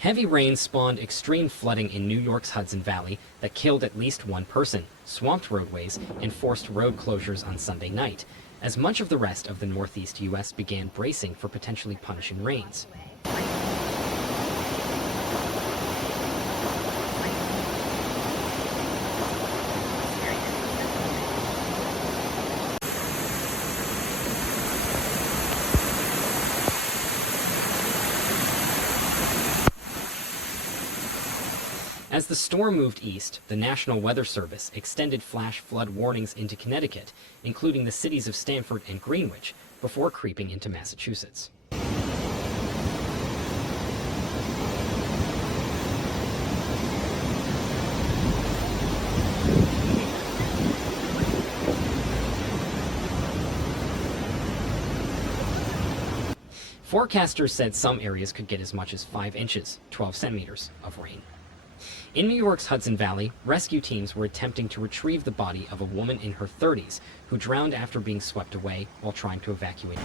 Heavy rain spawned extreme flooding in New York's Hudson Valley that killed at least one person, swamped roadways, and forced road closures on Sunday night, as much of the rest of the northeast U.S. began bracing for potentially punishing rains. As the storm moved east, the National Weather Service extended flash flood warnings into Connecticut, including the cities of Stamford and Greenwich, before creeping into Massachusetts. Forecasters said some areas could get as much as 5 inches, 12 centimeters, of rain. In New York's Hudson Valley, rescue teams were attempting to retrieve the body of a woman in her 30s who drowned after being swept away while trying to evacuate.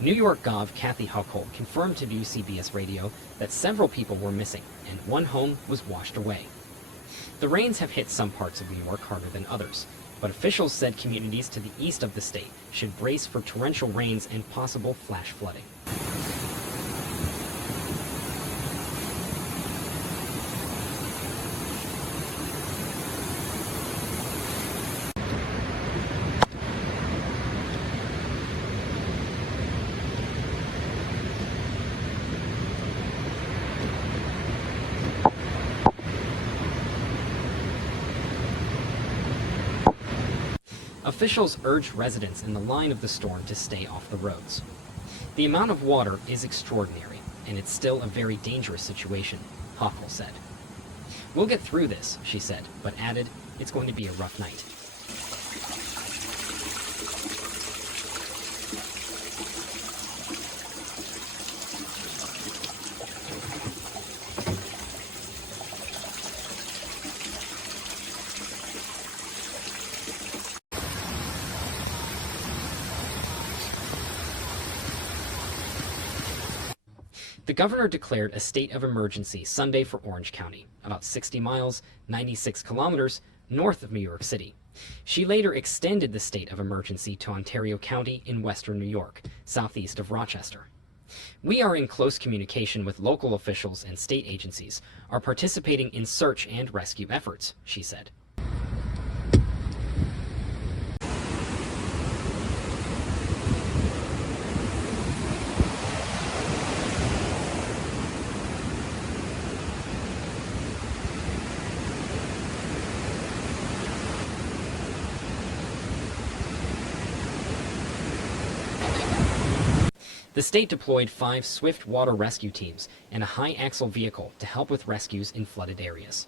New York Gov. Kathy Hochul confirmed to WCBS Radio that several people were missing and one home was washed away. The rains have hit some parts of New York harder than others, but officials said communities to the east of the state should brace for torrential rains and possible flash flooding. Officials urged residents in the line of the storm to stay off the roads. The amount of water is extraordinary, and it's still a very dangerous situation, Hochul said. We'll get through this, she said, but added, it's going to be a rough night. The governor declared a state of emergency Sunday for Orange County, about 60 miles, 96 kilometers, north of New York City. She later extended the state of emergency to Ontario County in western New York, southeast of Rochester. We are in close communication with local officials and state agencies, are participating in search and rescue efforts, she said. The state deployed 5 swift water rescue teams and a high-axle vehicle to help with rescues in flooded areas.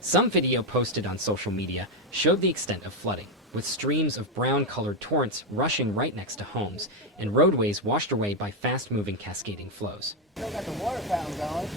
Some video posted on social media showed the extent of flooding, with streams of brown-colored torrents rushing right next to homes and roadways washed away by fast-moving cascading flows. Still got the water fountain going.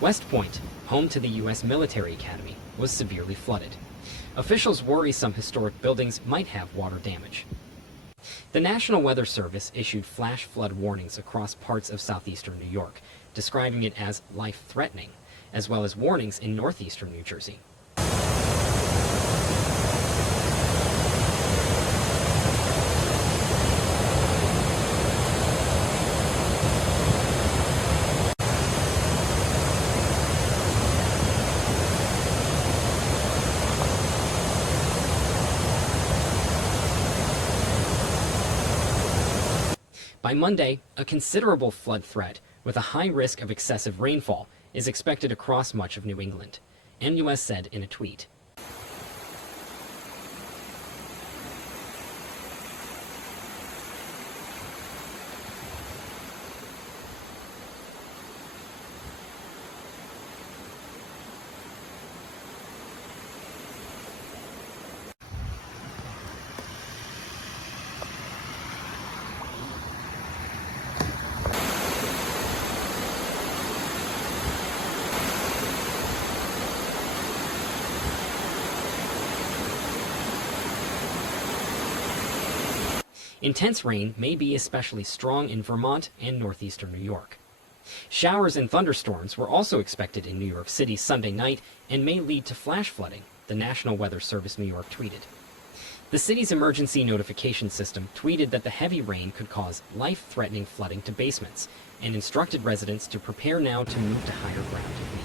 West Point, home to the U.S. Military Academy, was severely flooded. Officials worry some historic buildings might have water damage. The National Weather Service issued flash flood warnings across parts of southeastern New York, describing it as life-threatening, as well as warnings in northeastern New Jersey. By Monday, a considerable flood threat with a high risk of excessive rainfall is expected across much of New England, NUS said in a tweet. Intense rain may be especially strong in Vermont and northeastern New York. Showers and thunderstorms were also expected in New York City Sunday night and may lead to flash flooding, the National Weather Service New York tweeted. The city's emergency notification system tweeted that the heavy rain could cause life-threatening flooding to basements and instructed residents to prepare now to move to higher ground if needed.